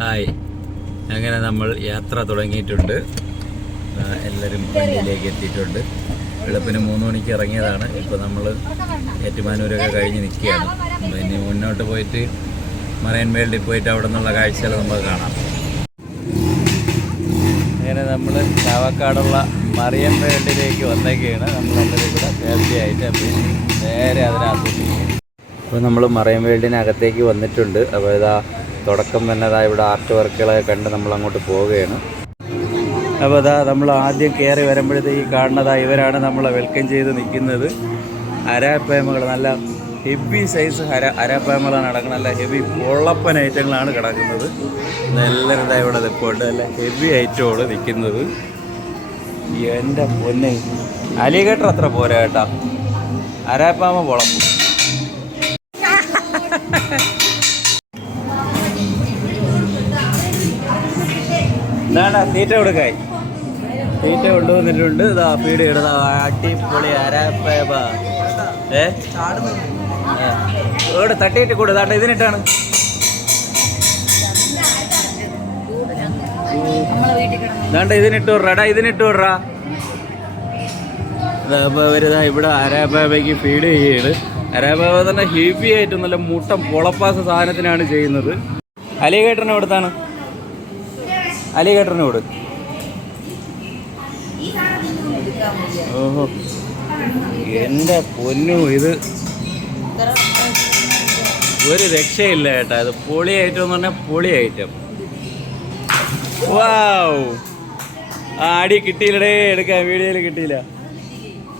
Hi, അങ്ങനെ നമ്മൾ യാത്ര തുടങ്ങിയിട്ടുണ്ട്. എല്ലാവരും വണ്ടിയിലേക്ക് എത്തിയിട്ടുണ്ട്. വെളുപ്പിന് 3 മണിക്ക് ഇറങ്ങിയതാണ്. ഇപ്പോൾ നമ്മൾ ഏറ്റുമാനൂരൊക്കെ കഴിഞ്ഞ് നിൽക്കുകയാണ്. ഇനി മുന്നോട്ട് പോയിട്ട് മറൈൻ വേൾഡിൽ പോയിട്ട് അവിടെ നിന്നുള്ള കാഴ്ചകൾ നമുക്ക് കാണാം. അങ്ങനെ നമ്മൾ ചാവക്കാടുള്ള മറൈൻ വേൾഡിലേക്ക് വന്നേക്കുകയാണ്. നമ്മളെല്ലാവരും കൂടെ ഫാമിലി ആയിട്ട് അപ്പോൾ നേരെ അതിനകത്ത്. അപ്പോൾ നമ്മൾ മറൈൻ വേൾഡിനകത്തേക്ക് വന്നിട്ടുണ്ട്. അപ്പോൾ ഇതാ തുടക്കം തന്നെ ഇവിടെ ആർട്ട് വർക്കുകളൊക്കെ കണ്ട് നമ്മൾ അങ്ങോട്ട് പോവുകയാണ്. അപ്പോൾ അതാ നമ്മൾ ആദ്യം കയറി വരുമ്പോഴത്തേക്ക് കാണുന്നതാ ഇവരാണ് നമ്മളെ വെൽക്കം ചെയ്ത് നിൽക്കുന്നത്. അരാപ്പേമകൾ, നല്ല ഹെവി സൈസ് അരാപ്പേമകളാണ് കിടക്കുന്നത്. നല്ല ഹെവി പൊള്ളപ്പൻ ഐറ്റങ്ങളാണ് കിടക്കുന്നത്. എല്ലാവരും ഇതാ ഇവിടെ നിൽപ്പുണ്ട്. നല്ല ഹെവി ഐറ്റമാണ് നിൽക്കുന്നത്. എൻ്റെ പൊന്നെ, അലിഗേറ്റർ അത്ര പോരാ കേട്ടാ, അരാപ്പാമ പൊളപ്പും. എന്താണ്ടാ തീറ്റ കൊടുക്കായി, തീറ്റ കൊണ്ടുവന്നിട്ടുണ്ട്. ഇതാ ഫീഡ് ഇടുന്ന അടിപൊളി അരാപ്പേമ. ഇവിടെ തട്ടിയിട്ട് കൂടെ താണ്ട ഇതിനിട്ടാണ്. ഇതാണ്ട ഇതിനിട്ട് വിട്രാടാ, ഇതിനിട്ട് വിട്രാ. അപ്പോൾ അവരിതാ ഇവിടെ അരാപ്പേമയ്ക്ക് ഫീഡ് ചെയ്യുന്നത്. അരാപ്പേമ തന്നെ ഹെവി ആയിട്ട് നല്ല മുട്ടം പൊളപ്പാസ സാധനത്തിനാണ് ചെയ്യുന്നത്. അലിഗേറ്ററിന് കൊടുത്താണ്, അലിഗേറ്ററിന് കൊടു. ഓഹോ, എൻ്റെ പൊന്നു, ഇത് ഒരു രക്ഷയില്ല കേട്ടോ. ഇത് പൊളി ഐറ്റം എന്ന് പറഞ്ഞാൽ പൊളി ഐറ്റം. വാവ്, അടി കിട്ടിയില്ലടേ, എടുക്കാൻ വീഡിയോയിൽ കിട്ടിയില്ല.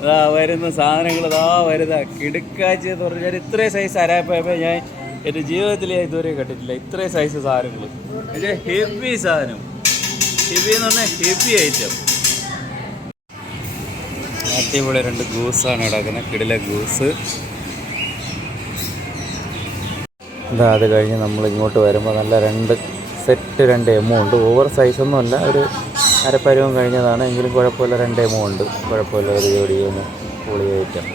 അതാ വരുന്ന സാധനങ്ങൾ, അതാ വരുന്ന കിടുക്കാച്ചി എന്ന് പറഞ്ഞാൽ ഇത്രയും സൈസ് അരാപ്പേമ ഞാൻ എൻ്റെ ജീവിതത്തിൽ ഞാൻ ഇതുവരെ കണ്ടിട്ടില്ല. ഇത്രയും സൈസ് സാധനങ്ങൾ, പക്ഷേ ഹെവി സാധനം. ഹെവി എന്ന് പറഞ്ഞാൽ ഹെവി ഐറ്റം. അടിപൊളി 2 ഗൂസാണ് കിടക്കുന്നത്, കിടില ഗൂസ്. ഇതാ അത് കഴിഞ്ഞ് നമ്മൾ ഇങ്ങോട്ട് വരുമ്പോൾ നല്ല 2 സെറ്റ് 2 എമൗണ്ട്. ഓവർ സൈസൊന്നും അല്ല, ഒരു അരപ്പരുവം കഴിഞ്ഞതാണ്. എങ്കിലും കുഴപ്പമില്ല, 2 എമൗണ്ട് കുഴപ്പമില്ല. ഒരു ജോഡിയൊന്ന് പൊളി ഐറ്റം.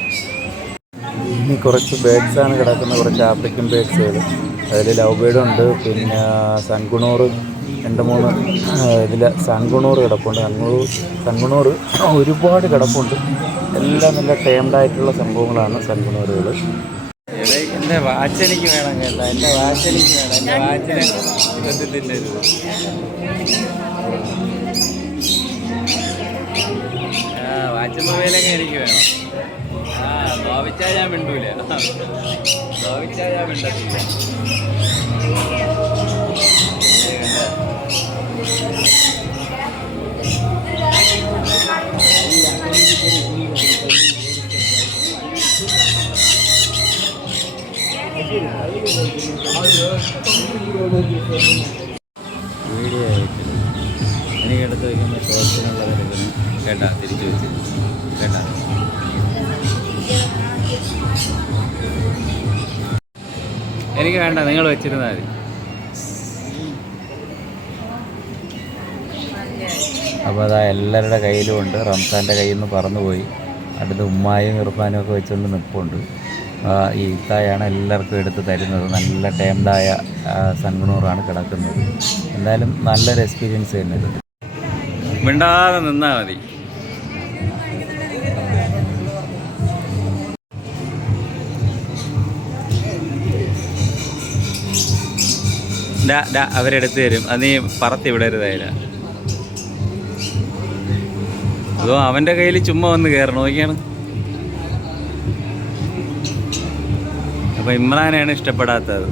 ഇനി കുറച്ച് ബേഡ്സാണ് കിടക്കുന്നത്, കുറച്ച് ആഫ്രിക്കൻ ബേഡ്സുകൾ. അതിൽ ലവ് ബേഡുണ്ട്, പിന്നെ സൺകുണൂർ 2-3 ഇതിൽ സൺകുണൂർ കിടപ്പുണ്ട്. സൺകുണൂർ ഒരുപാട് കിടപ്പുണ്ട്. എല്ലാം നല്ല ടേംഡായിട്ടുള്ള സംഭവങ്ങളാണ് സൺകുണൂറുകൾ. എൻ്റെ വാച്ച് എനിക്ക് വേണം കേട്ടോ, എൻ്റെ വാച്ച് എനിക്ക് വേണം. എൻ്റെ വാച്ചിനെ ബന്ധത്തിൻ്റെ വാച്ച് മൊബൈലൊക്കെ എനിക്ക് വേണം. നോവിച്ചാൽ ഞാൻ മിണ്ടൂല, നോവിച്ചാൽ ഞാൻ മിണ്ടത്തില്ല. വീഡിയോ ആയിട്ട് എനിക്കെടുത്ത് വയ്ക്കുന്ന ഷോർട്സിനുള്ളതെടുക്കുന്നു കേട്ടാ, തിരിച്ചു വെച്ച് കേട്ടാ. എനിക്ക് വേണ്ട, നിങ്ങൾ വെച്ചിരുന്നാൽ മതി. അപ്പോൾ അതാ എല്ലാവരുടെ കയ്യിലും ഉണ്ട്. റംസാൻ്റെ കയ്യിൽ നിന്ന് പറന്നുപോയി. അടുത്ത് ഉമ്മായും ഇർഫാനും ഒക്കെ വെച്ചുകൊണ്ട് നിൽപ്പുണ്ട്. ഈ ഇത്തായാണ് എല്ലാവർക്കും എടുത്ത് തരുന്നത്. നല്ല ടേംഡായ സൺകുണൂറാണ് കിടക്കുന്നത്. എന്തായാലും നല്ലൊരു എക്സ്പീരിയൻസ് തന്നെ. മിണ്ടാതെ നിന്നാൽ മതി. അവരെടുത്ത് തരും. അത് നീ പറത്തി വിടരുതായില്ല. അതോ അവൻ്റെ കയ്യിൽ ചുമ്മാ വന്ന് കയറണം, നോക്കിയാണ്. അപ്പോൾ ഇമ്രാനെയാണ് ഇഷ്ടപ്പെടാത്തത്.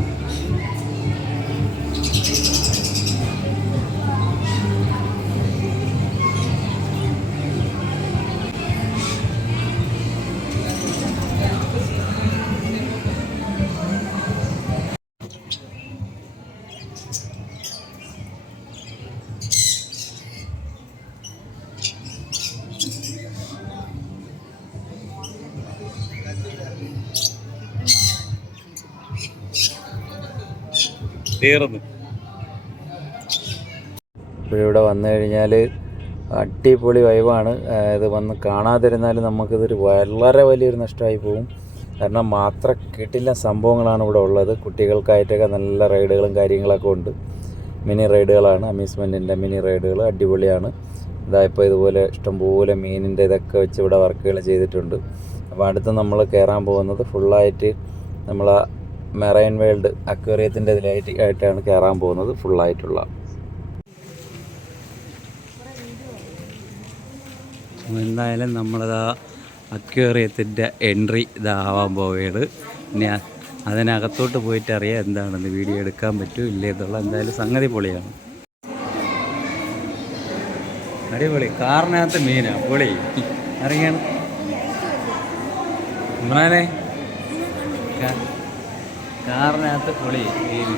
തീർന്നു. ഇപ്പോഴിവിടെ വന്നു കഴിഞ്ഞാൽ അടിപൊളി വൈബാണ്. ഇത് വന്ന് കാണാതിരുന്നാലും നമുക്കിതൊരു വളരെ വലിയൊരു നഷ്ടമായി പോകും. കാരണം മാത്രം കിട്ടില്ല സംഭവങ്ങളാണ് ഇവിടെ ഉള്ളത്. കുട്ടികൾക്കായിട്ടൊക്കെ നല്ല റൈഡുകളും കാര്യങ്ങളൊക്കെ ഉണ്ട്. മിനി റൈഡുകളാണ്, അമ്യൂസ്മെൻറ്റിൻ്റെ മിനി റൈഡുകൾ അടിപൊളിയാണ്. ഇപ്പോൾ ഇതുപോലെ ഇഷ്ടംപോലെ മീനിൻ്റെ ഇതൊക്കെ വെച്ച് ഇവിടെ വർക്കുകൾ ചെയ്തിട്ടുണ്ട്. അപ്പോൾ അടുത്ത് നമ്മൾ കയറാൻ പോകുന്നത് ഫുള്ളായിട്ട് നമ്മൾ മെറൈൻ വേൾഡ് അക്വേറിയത്തിൻ്റെ ആയിട്ടാണ് കയറാൻ പോകുന്നത് ഫുള്ളായിട്ടുള്ള. എന്തായാലും നമ്മളതാ അക്വേറിയത്തിൻ്റെ എൻട്രി ഇതാവാൻ പോവുകയാണ്. ഇനി അതിനകത്തോട്ട് പോയിട്ട് അറിയാം എന്താണെന്ന്, വീഡിയോ എടുക്കാൻ പറ്റുമോ ഇല്ലേ എന്നുള്ള. എന്തായാലും സംഗതി പൊളിയാണ്, അടിപൊളി. കാറിനകത്ത് മീനാ പൊളി ഇറങ്ങിയാണ് ഇമ്രാനെ, കാറിനകത്ത് പൊളി മീൻ.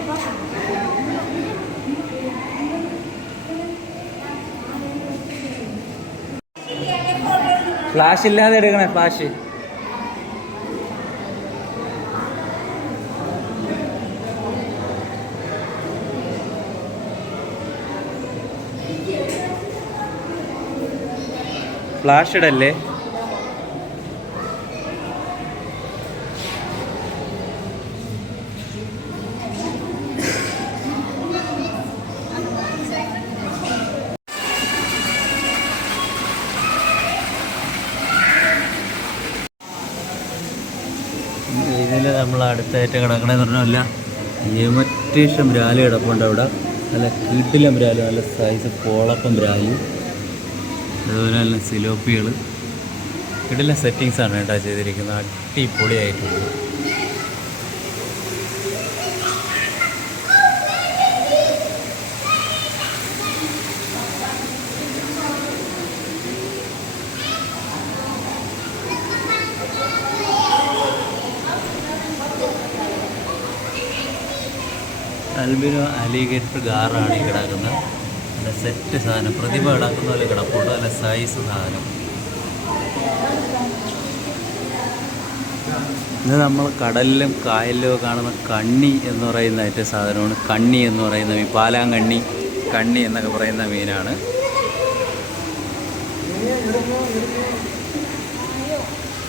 ഫ്ലാഷ് ഇല്ലാതെ എടുക്കണേ, ഫ്ലാഷ്. ഫ്ലാഷ് ഇടല്ലേ. ഇതിൽ നമ്മൾ അടുത്തായിട്ട് കിടക്കണമെന്ന് പറഞ്ഞല്ല, എമറ്റേഷം ബ്രാല് കിടപ്പുണ്ട് അവിടെ. നല്ല കിടിലം ബ്രാല്, നല്ല സൈസ് പോളപ്പം ബ്രാലും, അതുപോലെ തന്നെ സിലോപ്പികൾ. കിടിലം സെറ്റിങ്സാണ് കേട്ടോ ചെയ്തിരിക്കുന്നത്, അടിപൊളിയായിട്ടുണ്ട്. ആൽബിനോ അലിഗേറ്റർ ഗാറാണ് ഈ കിടക്കുന്നത്. നല്ല സെറ്റ് സാധനം, പ്രതിമ കിടക്കുന്ന പോലെ കിടപ്പുണ്ട്, നല്ല സൈസ് സാധനം. ഇത് നമ്മൾ കടലിലും കായലിലും കാണുന്ന കണ്ണി എന്ന് പറയുന്ന ഏറ്റവും സാധനമാണ്. കണ്ണി എന്ന് പറയുന്ന മീൻ, പാലാങ്കണ്ണി, കണ്ണി എന്നൊക്കെ പറയുന്ന മീനാണ്.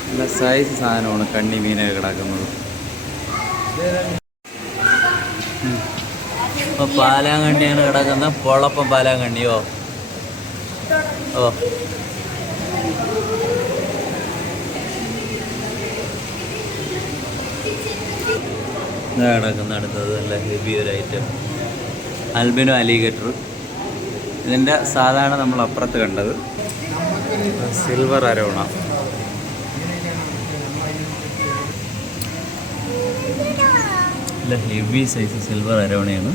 നല്ല സൈസ് സാധനമാണ് കണ്ണി മീനൊക്കെ കിടക്കുന്നത്. ഇപ്പോൾ പാലാങ്കണ്ണിയാണ് കിടക്കുന്നത്, പൊളപ്പം പാലാങ്കണ്ണിയോ. ഓ കിടക്കുന്ന അടുത്തത് നല്ല ഹെവി ഒരു ഐറ്റം, ആൽബിനോ അലിഗേറ്റർ. ഇതിൻ്റെ സാധാരണ നമ്മൾ അപ്പുറത്ത് കണ്ടത് സിൽവർ അരോണ. നല്ല ഹെവി സൈസ് സിൽവർ അരോണയാണ്.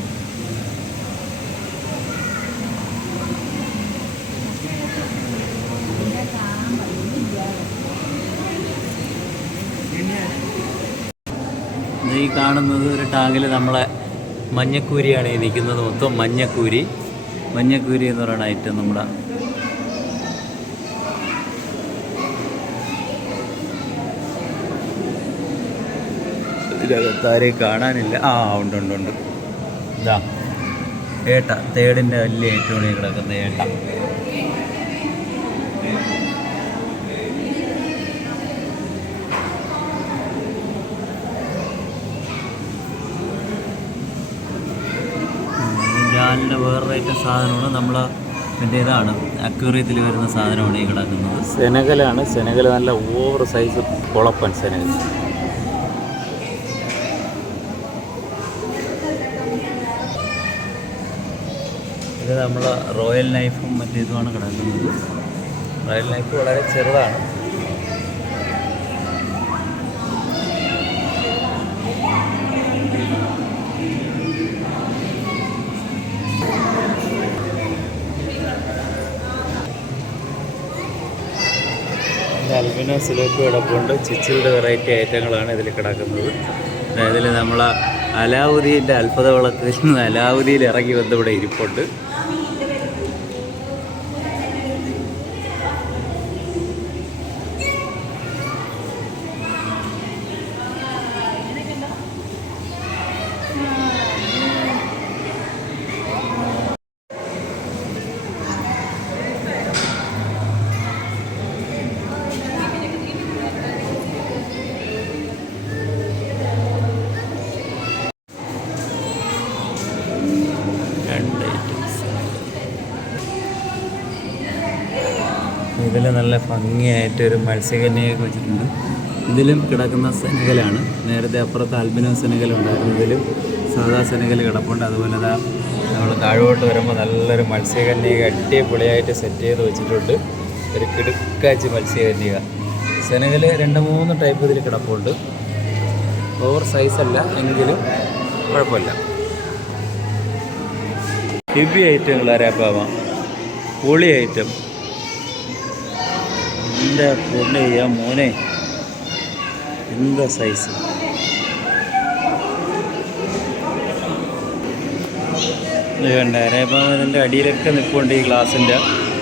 ഈ കാണുന്നത് ഒരു ടാങ്കിൽ നമ്മളെ മഞ്ഞക്കൂരിയാണ് ഈ നിൽക്കുന്നത്. മൊത്തം മഞ്ഞക്കൂരി എന്ന് പറയുന്ന ഐറ്റം നമ്മുടെ ഇതിനകത്താരെയും കാണാനില്ല. ഉണ്ട്. ഇതാ ഏട്ട, തേടിൻ്റെ വലിയ ഏറ്റവും കിടക്കുന്ന ഏട്ട. ബ്രാലിൻ്റെ വേറൊരു ഐറ്റം സാധനമാണ്, നമ്മളെ പിന്നെ ഇതാണ് അക്വേറിയത്തിൽ വരുന്ന സാധനമാണ് ഈ കിടക്കുന്നത്. സെനഗലാണ്. സെനഗൽ നല്ല ഓവർ സൈസ് പൊളപ്പൻ സെനഗൽ. ഇത് നമ്മളെ റോയൽ നൈഫും മറ്റേതുമാണ് കിടക്കുന്നത്. റോയൽ നൈഫ് വളരെ ചെറുതാണ്. ആൽബിനോ സിലോപ്പി കിടപ്പുണ്ട്. ചിച്ചിലിൻ്റെ വെറൈറ്റി ഐറ്റങ്ങളാണ് ഇതിൽ കിടക്കുന്നത്. ഇതിൽ നമ്മൾ അലാവുദ്ദീൻ്റെ അത്ഭുത വിളക്കിൽ നിന്ന് അലാവുദ്ദീൻ ഇറങ്ങി വന്ന് ഇവിടെ ഇരിപ്പുണ്ട്. ഇതിൽ നല്ല ഭംഗിയായിട്ടൊരു മത്സ്യകന്യയൊക്കെ വെച്ചിട്ടുണ്ട്. ഇതിലും കിടക്കുന്ന സെനഗലാണ്. നേരത്തെ അപ്പുറത്ത് ആൽബിനോ സെനഗൽ ഉണ്ടായിരുന്നു, ഇതിലും സാധാ സെനഗൽ കിടപ്പുണ്ട്. അതുപോലെ നമ്മൾ താഴോട്ട് വരുമ്പോൾ നല്ലൊരു മത്സ്യകന്യക അടിപൊളിയായിട്ട് സെറ്റ് ചെയ്ത് വെച്ചിട്ടുണ്ട്. ഒരു കിടുക്കാച്ചി മത്സ്യകന്യക. സെനഗൽ 2-3 ടൈപ്പ് ഇതിൽ കിടപ്പുണ്ട്. ഓവർ സൈസല്ല, എങ്കിലും കുഴപ്പമില്ല. ഹെവി ഐറ്റങ്ങൾ അരാപ്പാമ, പൊളി ഐറ്റം. എൻ്റെ പൊന്നെ മോനെ, എന്താ സൈസ്! ഇത് കണ്ട അരാപ്പാമ ഇതിൻ്റെ അടിയിലൊക്കെ നിൽപ്പുണ്ട് ഈ ഗ്ലാസിൻ്റെ.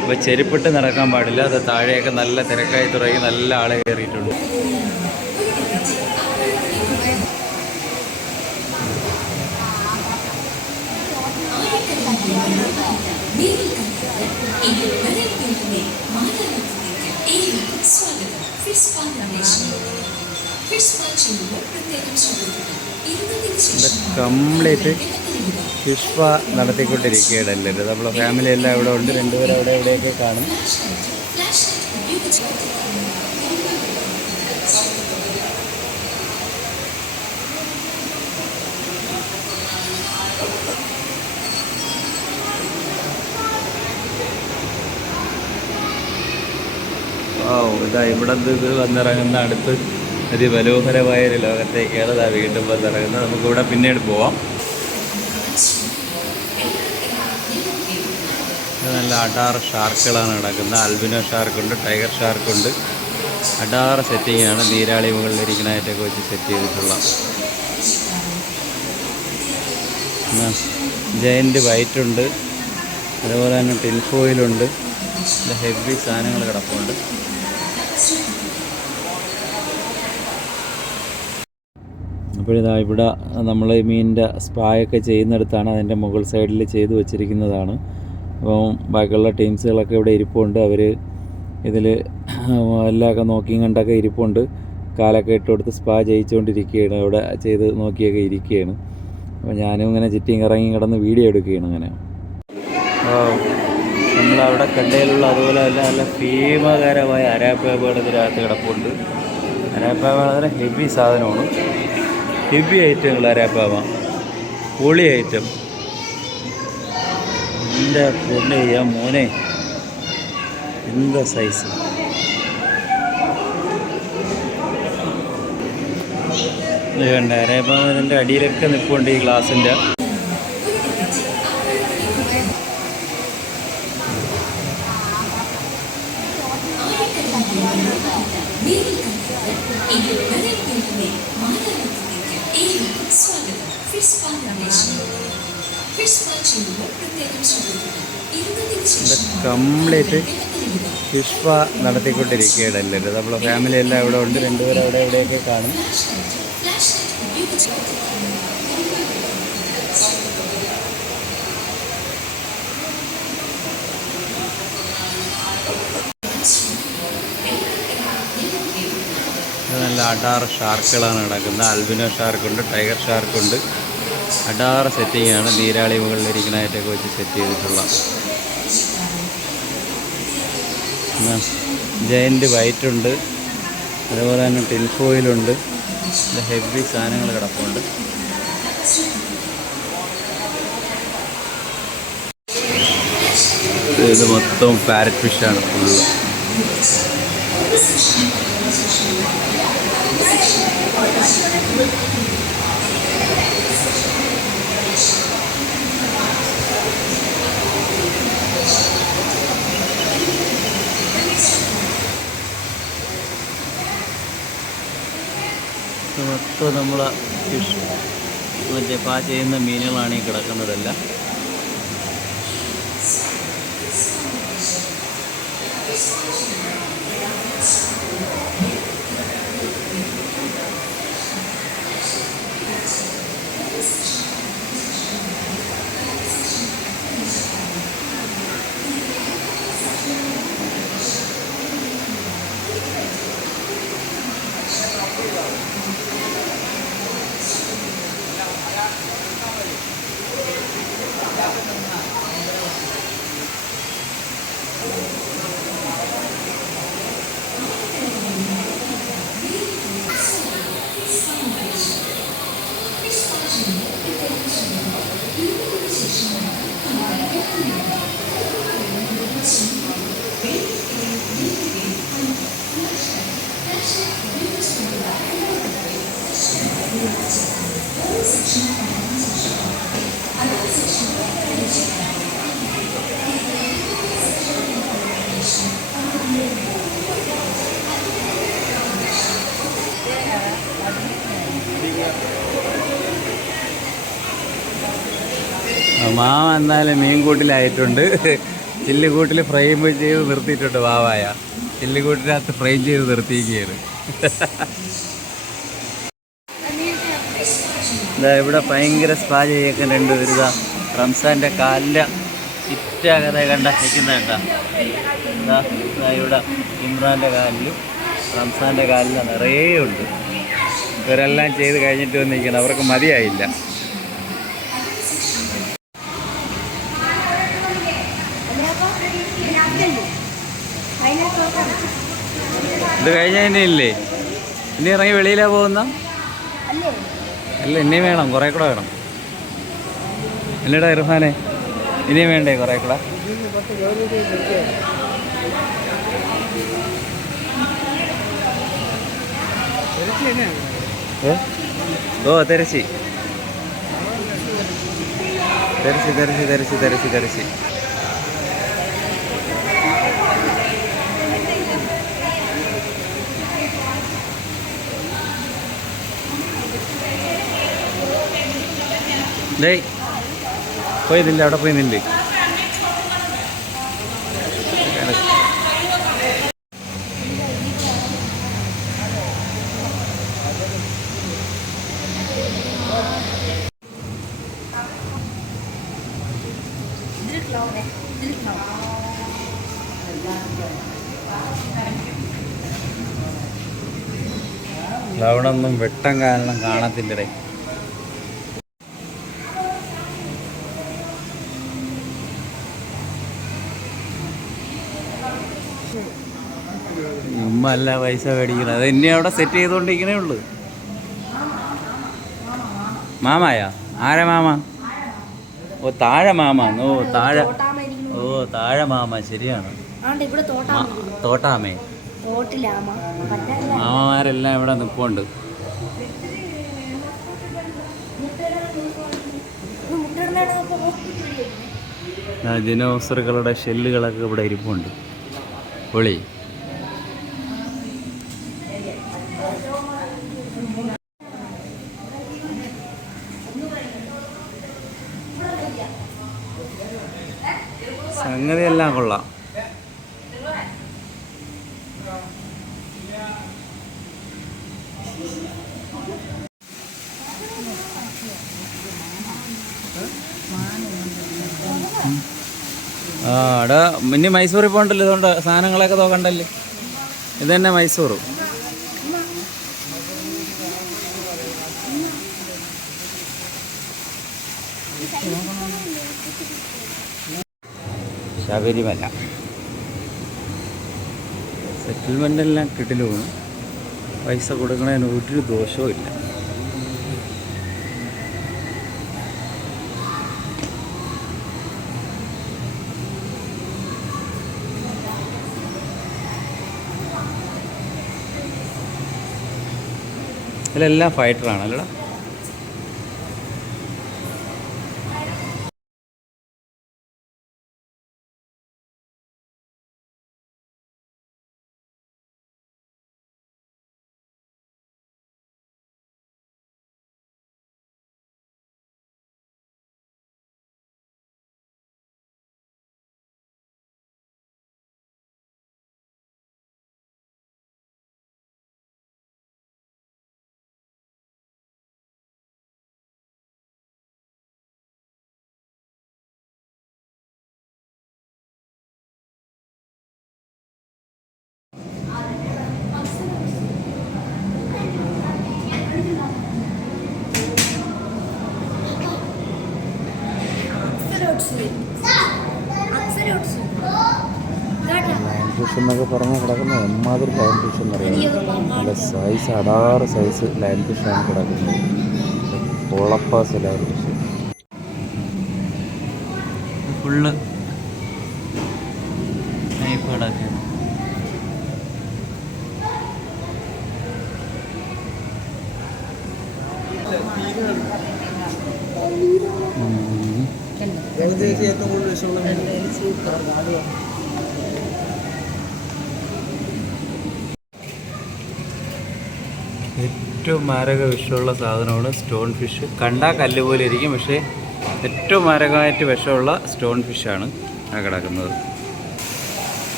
അപ്പോൾ ചെരുപ്പിട്ട് നടക്കാൻ പാടില്ല. അത് താഴെയൊക്കെ നല്ല തിരക്കായി തുടങ്ങി, നല്ല ആളെ കയറിയിട്ടുണ്ട്. കംപ്ലീറ്റ് ഫിഷ് പാ നടത്തിക്കൊണ്ടിരിക്കുകയാണ് എല്ലാവരും. നമ്മളെ ഫാമിലി എല്ലാം ഇവിടെ ഉണ്ട്. 2 പേര് അവിടെ എവിടെയൊക്കെ കാണും. ഇതാ ഇവിടെ ഇത് വന്നിറങ്ങുന്ന അടുത്ത് അതിമനോഹരമായൊരു ലോകത്തേക്കാണ് ഇതാ വീണ്ടും വന്നിറങ്ങുന്നത്. നമുക്കിവിടെ പിന്നീട് പോവാം. നല്ല അടാറ് ഷാർക്കുകളാണ് കിടക്കുന്നത്. Albino ഷാർക്കുണ്ട്, tiger ഷാർക്കുണ്ട്. അടാറ് സെറ്റിങ്ങാണ്. നീരാളി മുകളിലിരിക്കണായിട്ടൊക്കെ വെച്ച് സെറ്റ് ചെയ്തിട്ടുള്ള ജയൻറ്റ് വൈറ്റുണ്ട്. അതുപോലെ തന്നെ ടിൻഫോയിലുണ്ട്. ഹെവി സാധനങ്ങൾ കിടപ്പുണ്ട്. അപ്പോഴിതാ ഇവിടെ നമ്മൾ മീനിൻ്റെ സ്പായൊക്കെ ചെയ്യുന്നിടത്താണ്. അതിൻ്റെ മുകൾ സൈഡിൽ ചെയ്ത് വെച്ചിരിക്കുന്നതാണ്. അപ്പം ബാക്കിയുള്ള ടീംസുകളൊക്കെ ഇവിടെ ഇരിപ്പുണ്ട്. അവർ ഇതിൽ എല്ലാമൊക്കെ നോക്കിയും കണ്ടൊക്കെ ഇരിപ്പുണ്ട്. കാലൊക്കെ ഇട്ട് കൊടുത്ത് സ്പാ ചെയ്യിച്ചുകൊണ്ടിരിക്കുകയാണ്. അവിടെ ചെയ്ത് നോക്കിയൊക്കെ ഇരിക്കുകയാണ്. അപ്പോൾ ഞാനും ഇങ്ങനെ ചുറ്റിയും കറങ്ങി കിടന്ന് വീഡിയോ എടുക്കുകയാണ്. അങ്ങനെ നമ്മളവിടെ കണ്ടയിലുള്ള അതുപോലെ തന്നെ നല്ല ഭീമകരമായ അരാപ്പാവകൾ ഇതിനകത്ത് കിടപ്പുണ്ട്. അരാപ്പാവ വളരെ ഹെവി സാധനമാണ്. ഹെവി ഐറ്റങ്ങൾ അരാപ്പാവ, പൊളി ഐറ്റം. എൻ്റെ പൊന്നെ മോനെ, എന്താ സൈസ്! ഇത് കണ്ട അരാപ്പാവ ഇതിൻ്റെ അടിയിലൊക്കെ നിൽപ്പുണ്ട് ഈ ഗ്ലാസിൻ്റെ. കംപ്ലീറ്റ് ഫിഷ് പാ നടത്തിക്കൊണ്ടിരിക്കുകയാണ് എല്ലാവരും. നമ്മളെ ഫാമിലി എല്ലാം ഇവിടെ ഉണ്ട്. 2 പേര് അവിടെ എവിടെയൊക്കെ കാണും. നല്ല അടാറ് ഷാർക്കുകളാണ് കിടക്കുന്നത്. Albino ഷാർക്കുണ്ട്, tiger ഷാർക്കുണ്ട്. അടാറ് സെറ്റിങ്ങാണ്. നീരാളി മുകളിലിരിക്കണായിട്ടൊക്കെ വെച്ച് സെറ്റ് ചെയ്തിട്ടുള്ള ജയൻറ്റ് വൈറ്റുണ്ട്. അതുപോലെ തന്നെ ടിൻഫോയിലുണ്ട്. ഹെവി സാധനങ്ങൾ കിടപ്പുണ്ട്. ഇത് മൊത്തം പാരറ്റ് ഫിഷാണ് ഫുള്ള്. മൊത്തം നമ്മൾ ഫിഷ് മറ്റേ പാ ചെയ്യുന്ന മീനുകളാണ് ഈ കിടക്കുന്നതെല്ലാം. എന്നാലും മീൻകൂട്ടിലായിട്ടുണ്ട്. ചില്ലുകൂട്ടിൽ ഫ്രെയിം ചെയ്ത് നിർത്തിയിട്ടുണ്ട്. വാവായ ചില്ലുകൂട്ടിനകത്ത് ഫ്രെയിം ചെയ്ത് നിർത്തിയിരിക്കുകയാണ്. ഇതാ ഇവിടെ ഭയങ്കര സ്പാ ചെയ്യൊക്കെ രണ്ടുപേര്. ഇതാ റംസാൻ്റെ കാലിൻ്റെ ചുറ്റാകത കണ്ട നിൽക്കുന്നുണ്ട. ഇതാ ഇവിടെ ഇമ്രാൻ്റെ കാലിലും റംസാൻ്റെ കാലിലും നിറയെ ഉണ്ട്. ഇവരെല്ലാം ചെയ്ത് കഴിഞ്ഞിട്ട് വന്നിരിക്കണം. അവർക്ക് മതിയായില്ല. ഇത് കഴിഞ്ഞ ഇല്ലേ? ഇനി ഇറങ്ങി വെളിയിലാ പോകുന്ന? അല്ല, ഇനിയും വേണം, കുറേ കൂടെ വേണം. അല്ലടാ ഇർഫാനെ, ഇനിയും വേണ്ടേ കുറേ കൂടെ? ഓ തെരച്ചി തെരച്ചി തെരച്ചി തെരച്ചി തെരച്ചി തെരച്ചി. ഡേയ് പോയി നില്ല, അവിടെ പോയി നില്ലേ. അവിടെ ഒന്നും വെട്ടം കാരണം കാണത്തില്ലടേ. ഉമ്മ അല്ല പൈസ മേടിക്കണം. അത് എന്നെ അവിടെ സെറ്റ് ചെയ്തുകൊണ്ടിരിക്കണേ ഉള്ളു. മാമായ ആരാ മാമ? ഓ താഴെ മാമ. താഴെ മാമ. ശരിയാണ്, തോട്ടാമേ. മാമമാരെല്ലാം ഇവിടെ നിൽപ്പുണ്ട്. ദിനോസറുകളുടെ ഷെല്ലുകളൊക്കെ ഇവിടെ ഇരിപ്പുണ്ട്. പൊളി. സംഗതിയെല്ലാം കൊള്ളാം. എടാ ഇനി മൈസൂറിൽ പോകണ്ടല്ലോ. ഇതുകൊണ്ട് സാധനങ്ങളൊക്കെ നോക്കണ്ടല്ലേ. ഇത് തന്നെ മൈസൂർ. ശബരിമല സെറ്റിൽമെൻ്റ് എല്ലാം കിട്ടിലും പൈസ കൊടുക്കണതിന് ഒരു ദോഷവും ഇല്ല. ഇതിലെല്ലാം ഫൈറ്ററാണ് അല്ലടാ. ലയൺ ഫിഷ് എന്നൊക്കെ പറഞ്ഞാൽ കിടക്കുന്ന എമ്മാതിരി ലയൺ ഫിഷ് എന്ന് പറയുന്നത്. നല്ല സൈസ്, അടാറ് സൈസ് ലയൺ ഫിഷാണ് കിടക്കുന്നത്. പൊളപ്പാസ് ലയൺ ഫിഷ് ഫുള്ള് നൈഫ് കിടക്കുകയാണ്. ഏറ്റവും മാരക വിഷമുള്ള സാധനമാണ് സ്റ്റോൺ ഫിഷ്. കണ്ടാൽ കല്ല് പോലെ ഇരിക്കും, പക്ഷേ ഏറ്റവും മാരകമായിട്ട് വിഷമുള്ള സ്റ്റോൺ ഫിഷാണ് ആ കിടക്കുന്നത്.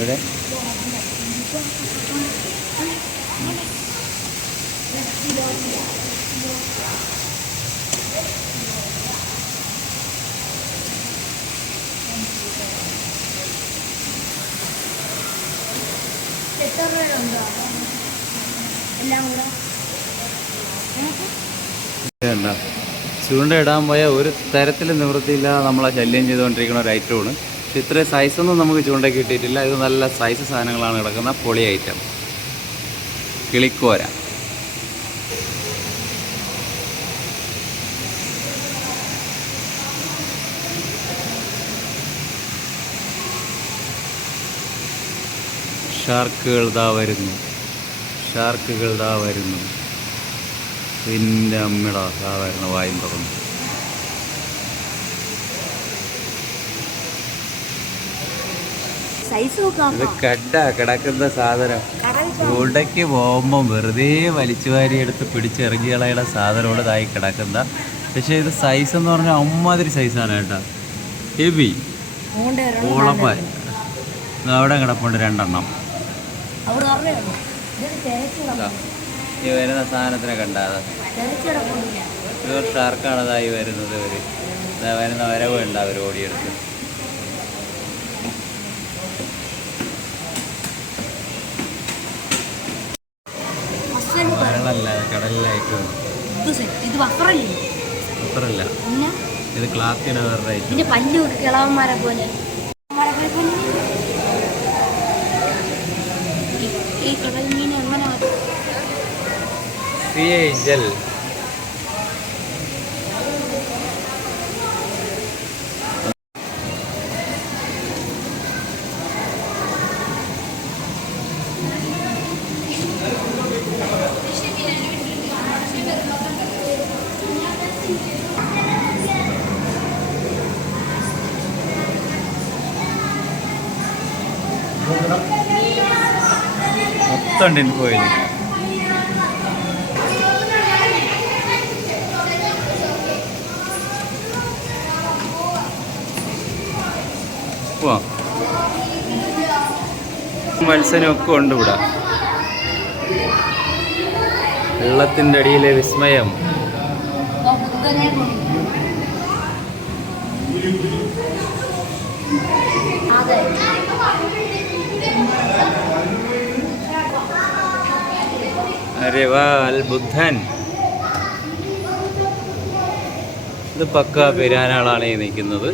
എവിടെ ചൂണ്ട ഇടാൻ പോയ ഒരു തരത്തിൽ നിവൃത്തിയില്ലാതെ നമ്മളെ ശല്യം ചെയ്തുകൊണ്ടിരിക്കുന്ന ഒരു ഐറ്റമാണ്. ഇത്രയും സൈസൊന്നും നമുക്ക് ചൂണ്ടയ്ക്ക് കിട്ടിയിട്ടില്ല. ഇത് നല്ല സൈസ് സാധനങ്ങളാണ് കിടക്കുന്ന പൊളി ഐറ്റം കിളിക്കോര. ഷാർക്കുകൾ ദാ വരുന്നു, ഷാർക്കുകൾ ദാ വരുന്നു. പിന്നെ അമ്മടാ ദാ വരുന്നു, വായും തുറന്നു. ഇത് കിടക്കുന്ന സാധനം ചൂണ്ടയ്ക്ക് പോകുമ്പോൾ വെറുതെ വലിച്ചു വാരി എടുത്ത് പിടിച്ചിറങ്ങി കളയുന്ന സാധനമാണ് ഇതായി കിടക്കുന്ന. പക്ഷേ ഇത് സൈസ് എന്ന് പറഞ്ഞാൽ അമ്മാതിരി സൈസാണ് കേട്ടോ, ഹെവി ഓളപ്പാൻ. അവിടെ കിടപ്പുണ്ട് 2 എണ്ണം. ഈ വരുന്ന സാധനത്തിനെ കണ്ടാതെ പ്യൂർ ഷാർക്കാണ് ഇതായി വരുന്നത്. വരുന്ന വരവ് ഉണ്ട് അവർ ഓടിയെടുത്ത്. മരളല്ല, കടലിലായിട്ട് അത്രല്ല. ഇത് ക്ലാത്തിയുടെ വേറെ ഐറ്റം. See Angel. മൊത്തം ഉണ്ട് എനിക്ക് പോയത്. മത്സ്യനൊക്കെ ഉണ്ട് ഇവിടെ. വെള്ളത്തിൻ്റെ അടിയിലെ വിസ്മയം. അരെ വാ, അൽ ബുദ്ധൻ. ഇത് പക്ക പിരാനാളാണ് ഈ നിൽക്കുന്നത്.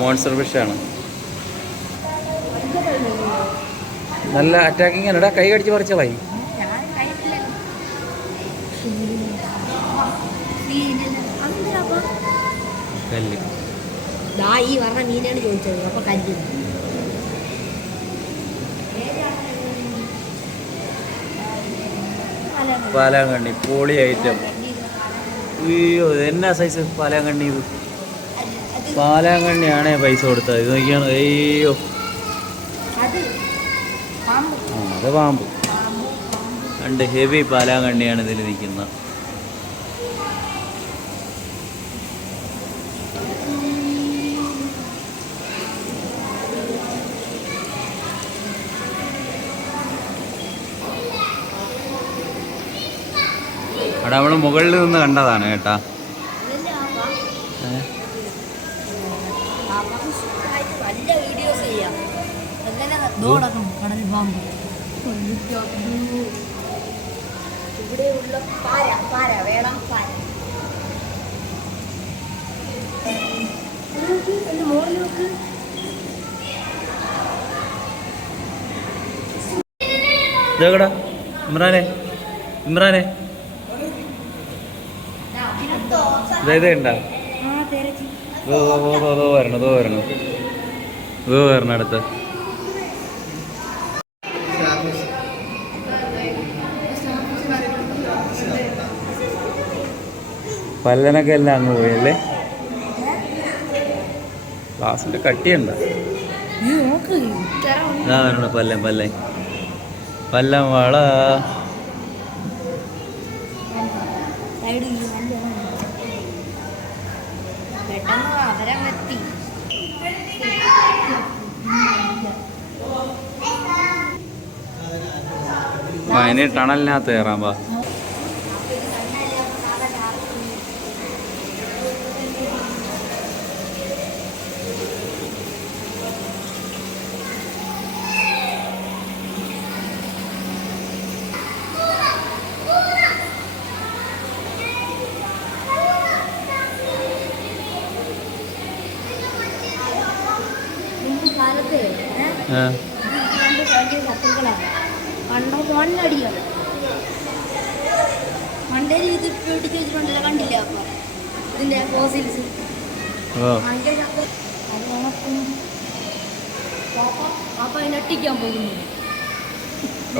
മോൺസ്റ്റർ ഫിഷാണ്. നല്ല അറ്റാക്കിങ് ആണ്. കൈ കടിച്ച് പറിച്ചോളായി. കല്ല് ഈ പറഞ്ഞ മീനാണ് ചോദിച്ചത്. അപ്പൊ കല്ല് പാലാങ്കണ്ണി പോളി ഐറ്റം. അയ്യോ എന്നാ സൈസ് പാലാങ്കണ്ണി. ഇത് പാലാങ്കണ്ണിയാണേ പൈസ കൊടുത്തത്. ഇത് നോക്കിയാണ്. അയ്യോ അത് പാമ്പ്. 2 ഹെവി പാലാങ്കണ്ണിയാണ് ഇതിൽ നിൽക്കുന്നത്. അവിടെ നമ്മൾ മുകളിൽ നിന്ന് കണ്ടതാണ് കേട്ടാ. ഇതെവിടാ ഇമ്രാനെ? ഇമ്രാനെ ഇതായത് ഉണ്ടോ? വരണം അടുത്ത്. പല്ലനൊക്കെ എല്ലാം അങ്ങ് പോയല്ലേ? ഗ്ലാസിൻ്റെ കട്ടിയുണ്ടോ? ഇതാ വരണം പല്ലൻ വള. അതിന് ടണലിനകത്ത് കയറാൻ പാ.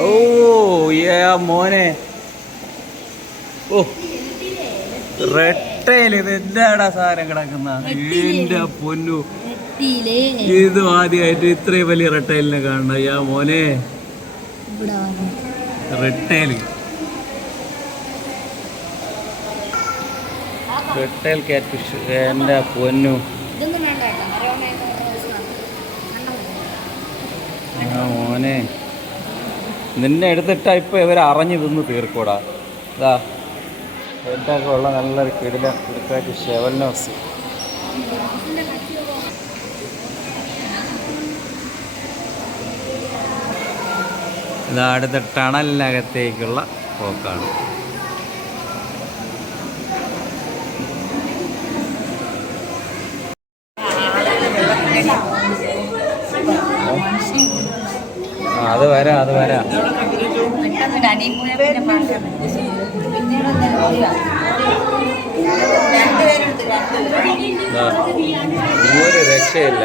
ഓ മോനെ, ഓ റെട്ടയില് ഇത് എന്താടാ സാധനം കിടക്കുന്ന? എന്റെ പൊന്നു, ഇത് ആദ്യമായിട്ട് ഇത്രയും വലിയ റെട്ടയിലിനെ കാണണ മോനെ. റെട്ടയിൽ കാറ്റ് ഫിഷ്, എൻ്റെ പൊന്നു. മോനെ, നിന്നെ എടുത്തിട്ടാ ഇപ്പൊ ഇവർ അറിഞ്ഞു തിന്ന് തീർക്കൂടാ. ഇതാ ഏറ്റൊക്കെ ഉള്ള നല്ലൊരു കിടിലൻ കിടക്കാറ്റ് ഷെവൽനോസ്. ഇതാ അടുത്ത ടണലിനകത്തേക്കുള്ള പോക്കാണ്. അത് വരാം. ഒരു രക്ഷയില്ല.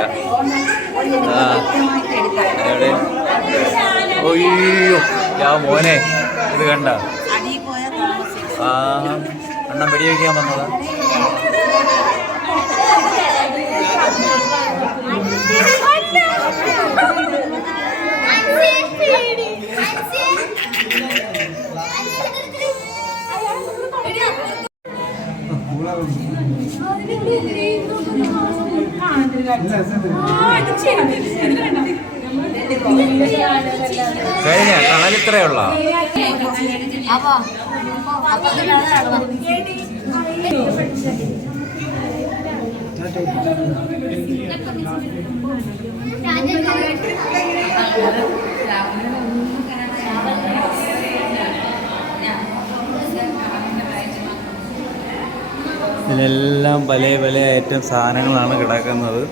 എവിടെ? ഒയ്യോ മോനെ, ഇത് കണ്ട? അണ്ണൻ വെടിവെക്കാൻ വന്നതാ. കഴിഞ്ഞ ടണൽ ഇത്രയുള്ള ഇതിലെല്ലാം പല ഐറ്റം സാധനങ്ങളാണ് കിടക്കുന്നത്.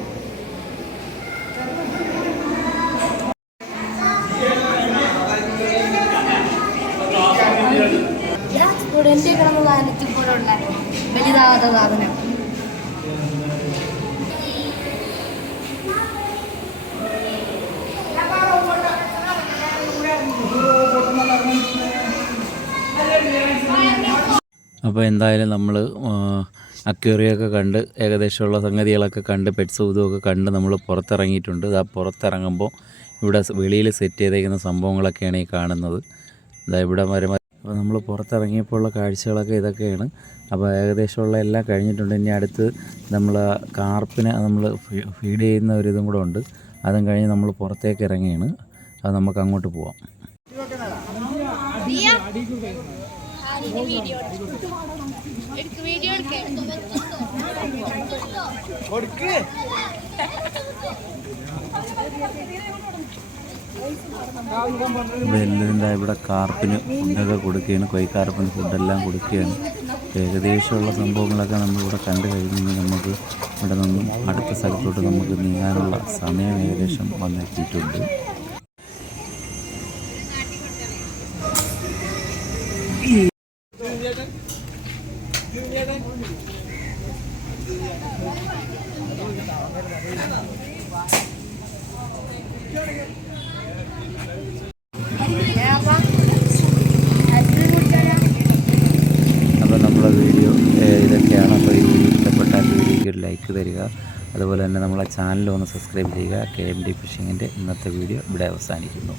വലുതാവാത്ത സാധനം. അപ്പോൾ എന്തായാലും നമ്മൾ അക്വേറിയമൊക്കെ കണ്ട് ഏകദേശമുള്ള സംഗതികളൊക്കെ കണ്ട് പെറ്റ്സ് ഇതുമൊക്കെ കണ്ട് നമ്മൾ പുറത്തിറങ്ങിയിട്ടുണ്ട്. ആ പുറത്തിറങ്ങുമ്പോൾ ഇവിടെ വെളിയിൽ സെറ്റ് ചെയ്തേക്കുന്ന സംഭവങ്ങളൊക്കെയാണ് ഈ കാണുന്നത്. ഇവിടെ അപ്പോൾ നമ്മൾ പുറത്തിറങ്ങിയപ്പോൾ ഉള്ള കാഴ്ചകളൊക്കെ ഇതൊക്കെയാണ്. അപ്പോൾ ഏകദേശമുള്ള എല്ലാം കഴിഞ്ഞിട്ടുണ്ട്. ഇനി അടുത്ത് നമ്മൾ കാർപ്പിനെ നമ്മൾ ഫീഡ് ചെയ്യുന്ന ഒരു ഇതും കൂടെ ഉണ്ട്. അതും കഴിഞ്ഞ് നമ്മൾ പുറത്തേക്ക് ഇറങ്ങിയാണ്. അത് നമുക്ക് അങ്ങോട്ട് പോവാം. ഇവിടെ കാർപ്പിന് ഫുഡൊക്കെ കൊടുക്കുകയാണ്. കൊയ്ക്കാർപ്പിന് ഫുഡെല്ലാം കൊടുക്കുകയാണ്. ഏകദേശമുള്ള സംഭവങ്ങളൊക്കെ നമ്മളിവിടെ കണ്ടു കഴിഞ്ഞെങ്കിൽ നമുക്ക് ഇവിടെ നിന്നും അടുത്ത സ്ഥലത്തോട്ട് നമുക്ക് നീങ്ങാനുള്ള സമയം ഏകദേശം വന്നെത്തിയിട്ടുണ്ട്. അപ്പോൾ നമ്മളെ വീഡിയോ ഇതൊക്കെ ലൈക്ക് തരിക. അതുപോലെ തന്നെ നമ്മളെ ചാനൽ ഒന്ന് സബ്സ്ക്രൈബ് ചെയ്യുക. KMD ഫിഷിങ്ങിൻ്റെ ഇന്നത്തെ വീഡിയോ ഇവിടെ അവസാനിക്കുന്നു.